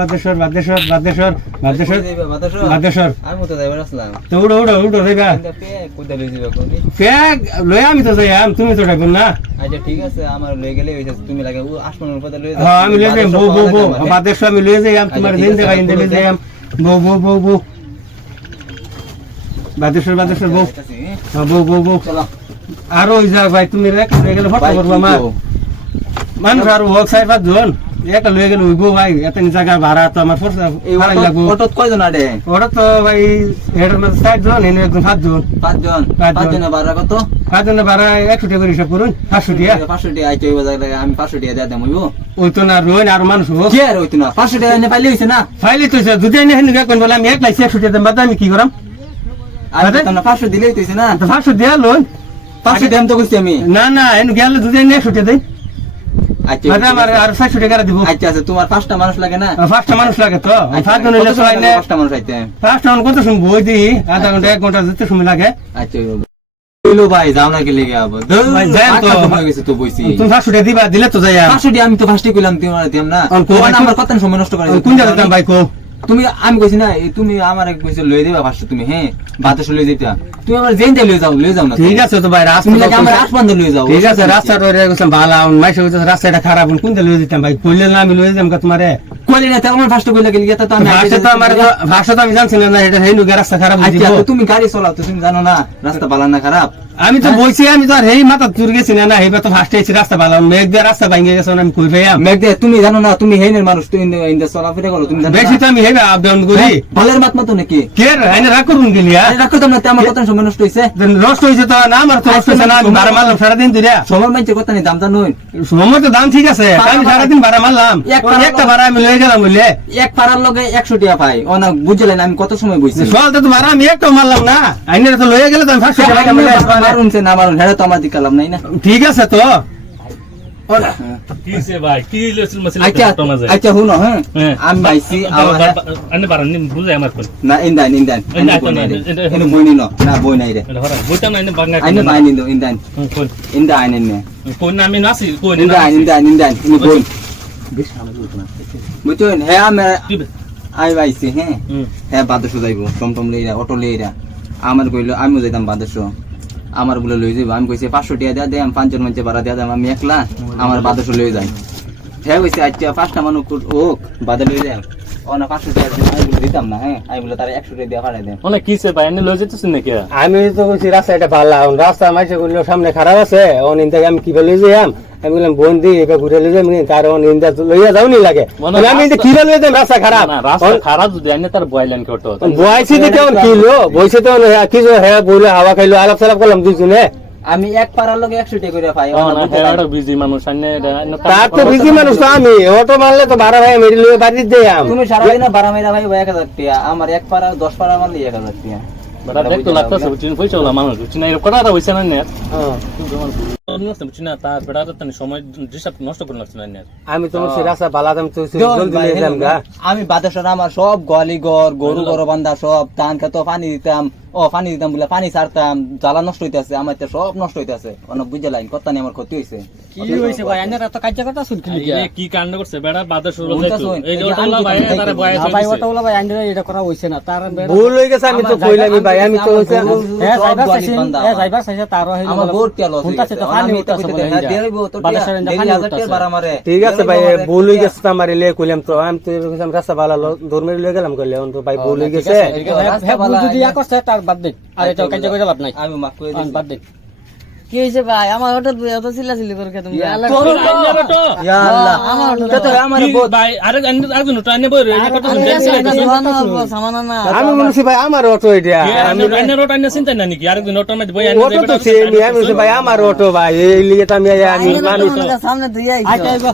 বাদেশ্বর বাদেশ্বর বাদেশ্বর বাদেশ্বর বাদেশ্বর আমি তো যাইবার আসলাম তো উড়ো উড়ো উড়ো যাইবা কোথায় লই যাবে কোনি ফ্যাগ লই আমি তো যাইম তুমি তো ডাকো না আচ্ছা ঠিক আছে আমার লই গেলে হইছে তুমি লাগে আসমানের উপরে লই যাও হ্যাঁ আমি লই যাই বউ বউ বউ বাদেশ্বর আমি লই যাইম তোমার দিন দেখাই দিন লই যাইম বউ বউ বউ বউ বাদেশ্বর বাদেশ্বর বউ হ্যাঁ বউ বউ বউ আর ওই যা ভাই তুমি রেখ লই গেলে ফটো করবা মা মানুষ আর ওয়াক সাইড পাঁচ জন একটা লই গেলে উইবো ভাই এত জায়গা ভাড়া তো আমার ফরসা ভাড়া লাগবো অটো কয়জন আডে ওটা তো ভাই হেডের মধ্যে 60 জন এনে একদম 7 জন 5 জন ভাড়া কত 5 জনের ভাড়া 100 টাকা করে হিসাব করুন 500 টাকা 500 টাকা আইতে হইব জায়গা আমি 500 টাকা দিয়ে দেব হইব ওই তো না রোন আর মানুষ হবো কি আর হইতো না 500 টাকা এনে পাইলে হইছে না ফাইলে তো দুধ এনে হেন কোন বলে আমি 1 লাখ 100 টাকা দেব আমি কি করাম আর তো না 500 দিলেই তো হইছে না তো 500 দিয়া লোন 500 দেম তো কইছি আমি না না এনে গেলে দুধ এনে 100 টাকা দেই আচ্ছা মানে আমার আর 600 টাকা দিব আচ্ছা আচ্ছা তোমার 5টা মানুষ লাগে না 5টা মানুষ লাগে তো 5 জন হইলে সবাইলে 5টা মানুষ আইতে 5টা মানুষ কত সময় বই দি আধা ঘন্টা 1 ঘন্টা যেতে সময় লাগে আচ্ছা হইলো ভাই যাও না কি লেগে আবো ভাই যাই তো হয়ে গেছে তো বইছি তুমি 500 টাকা দিবা দিলে তো যাই 500 টাকা আমি তো ফার্স্টে কইলাম তোমার দিম না আমার কত সময় নষ্ট করে কোন জায়গা দাম ভাই কো তুমি আমি কইছি না তুমি আমার এক কইছো লই দিবা ফার্স্ট তুমি হ্যাঁ বাতাস লই দিতা তুমি আমার জেনতে লই যাও না ঠিক আছে তো ভাই তুমি লাগে রাস্তা আমার আসমান লই যাও ঠিক আছে রাস্তা রয়ে গেছে ভালো মাইসে রাস্তাটা খারাপ কোন দিকে লই দিতাম ভাই কইলে না আমি লই যাম কা তোমারে কইলে না তেমন ফার্স্ট কইলা গেলি তো আমি ভাষা তো আমার ভাষা তো আমি জানছি না এটা হেই নুগে রাস্তা খারাপ হই আচ্ছা তুমি গাড়ি চালাও তো তুমি জানো না রাস্তা ভালো না খারাপ আমি তো বইছি আমি তো আর হেই মাথা চুর গেছি না হেইবা তো ফার্স্ট এসে রাস্তা ভালো মেঘ দিয়ে রাস্তা ভাঙে গেছে আমি কই ভাইয়া মেঘ দে তুমি জানো না তুমি হেইনের মানুষ তুমি ইন্দা চলাফেরা করো তুমি জানো বেশি তো আমি হেইবা আপ ডাউন করি ভালের মাত মত নাকি কে রে আইনে রাখ করুন গেলিয়া রাখো তোমরা তে আমার কত সময় নষ্ট হইছে নষ্ট হইছে তো না আমার তো নষ্ট হইছে না আমি বারে মারলাম সারা দিন ধরে সময় মানছে কত নি দাম জানো সময় তো দাম ঠিক আছে আমি সারা দিন বারে মারলাম একটা বারে আমি লই গেলাম বলে এক পারার লগে 100 টাকা পাই অনা বুঝলেন আমি কত সময় বইছি সকাল তো বারে আমি একটা মারলাম না আইনে তো লই গেলে তো আমি 500 টাকা মারুন সে না মারুন হেডা তো আমার দিকে লাভ নাই না ঠিক আছে তো কিসে ভাই কি লেছিল মাসিল আচ্ছা আচ্ছা হুনো হ্যাঁ আমি বাইছি আমার আনে পারেন নি বুঝে আমার কোন না ইন্দান এনে বই নিনো না বই নাই রে এটা হরা বইতা না এনে বাংলা আইনে বাই নিনো ইন্দান কোন ইন্দা আইনে নে কোন আমি নাসি কোন ইন্দান ইনি বই বুঝছেন হ্যাঁ আমি আই বাইছি হ্যাঁ হ্যাঁ বাদেশো যাইবো টমটম লইরা অটো লইরা আমার কইলো আমিও যাইতাম বাদেশো আমার বলে লই যাইব আমি কইছি 500 টাকা দেয়া দে আমি 5 জন মানুষ ভাড়া দেয়া দাম আমি একলা আমার বাদেশো লই যাই হ্যাঁ কইছি আচ্ছা 5টা মানুষ ওক বাদে লই যাই অনা 500 টাকা আমি বলে দিতাম না হ্যাঁ আমি বলে তারে 100 টাকা দেয়া ভাড়া দেন অনেক কিসে ভাই এনে লই যেতেছেন নাকি আমি তো কইছি রাস্তাটা ভালো রাস্তা মাইসে কইলো সামনে খারাপ আছে অনিন্দা আমি কি বলে যাইম আমি বললাম বন্দি এবার ঘুরে লই যাই তার অনিন্দা লইয়া যাওনি লাগে আমি কিন্তু কি বলে যাই রাস্তা খারাপ না রাস্তা খারাপ যদি এনে তার বয়লান করতে হতো বয়সি তো কেমন কিলো বয়সে তো কিছু হ্যাঁ বলে হাওয়া খাইলো আলাপ সালাপ করলাম দুজনে আমি এক পারার লগে 100 টাকা করে পাই এটা বিজি মানুষ আনে তার তো বিজি মানুষ তো আমি অটো মারলে তো 12 ভাই মেরে লইয়া বাড়ি দেই তুমি সারা দিন 12 মেরা ভাই 1000 টাকা আমার এক পারা 10 পারা মারলে 1000 টাকা বড় দেখতে লাগতাছে বুঝিন পয়সা ওলা মানুষ বুঝিন এর কথা হইছে না নে বুঝিন না তার বেড়া তো সময় ডিস্টার্ব নষ্ট করে লাগছে না নে আমি তো সে রাস্তা বালাদাম তো জলদি নিয়ে যাম গা আমি বাদেশর আমার সব গলি ঘর গরু বান্ধা সব ধান খেত পানি দিতাম পানি দিতাম বলে পানি ছাড়তাম জ্বালা নষ্ট হইতাছে আমার তো সব নষ্ট হইতাছে অনেক বুঝে লাইন কত নেই আমার ক্ষতি হইছে কি হইছে ভাই এনে তো কাজ করতা শুন কি কাণ্ড করছে বেড়া বাদেশ রোজ এই যে ওটালা ভাই তারে বয়স হইছে ভাই ওটালা ভাই আন্ডারে এটা করা হইছে না তার ভুল হই গেছে আমি তো কইলামই ভাই আমি তো হইছে যাইবার চাইছে তার হইলো আমার বহুত তেল আছে ফুলতাছে তো পানি হইতাছে দেইবো তো দেরি বারা মারে ঠিক আছে ভাই ভুল হই গেছে আমার লে কইলাম তো আমি তো রাস্তা ভালো দূর মেরে লই গেলাম কইলে তো ভাই ভুল হই গেছে যদি করছে তার বাদ দে আর এটা কাজ করে লাভ নাই আমি মাফ করে দিই বাদ দে কি হইছে ভাই আমার হঠাৎ এত চিল্লাচিল্লি করে তুমি ইয়া আল্লাহ আমার হঠাৎ কত আমার বহুত ভাই আরেকজন তো আনে বই এটা কথা সামানা না আমি বলছি ভাই আমার অটো এটা আমি আনে রোড আনে চিন্তা না নাকি আরেকজন অটো মধ্যে বই আনে অটো তো সেমি আমি বলছি ভাই আমার অটো ভাই এই লিগে তো আমি মানুষ সামনে দিয়ে আইছো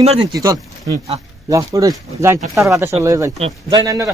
ইমার্জেন্সি চল যা পড়ে যাই তার বাতাস লয়ে যাই যাই না না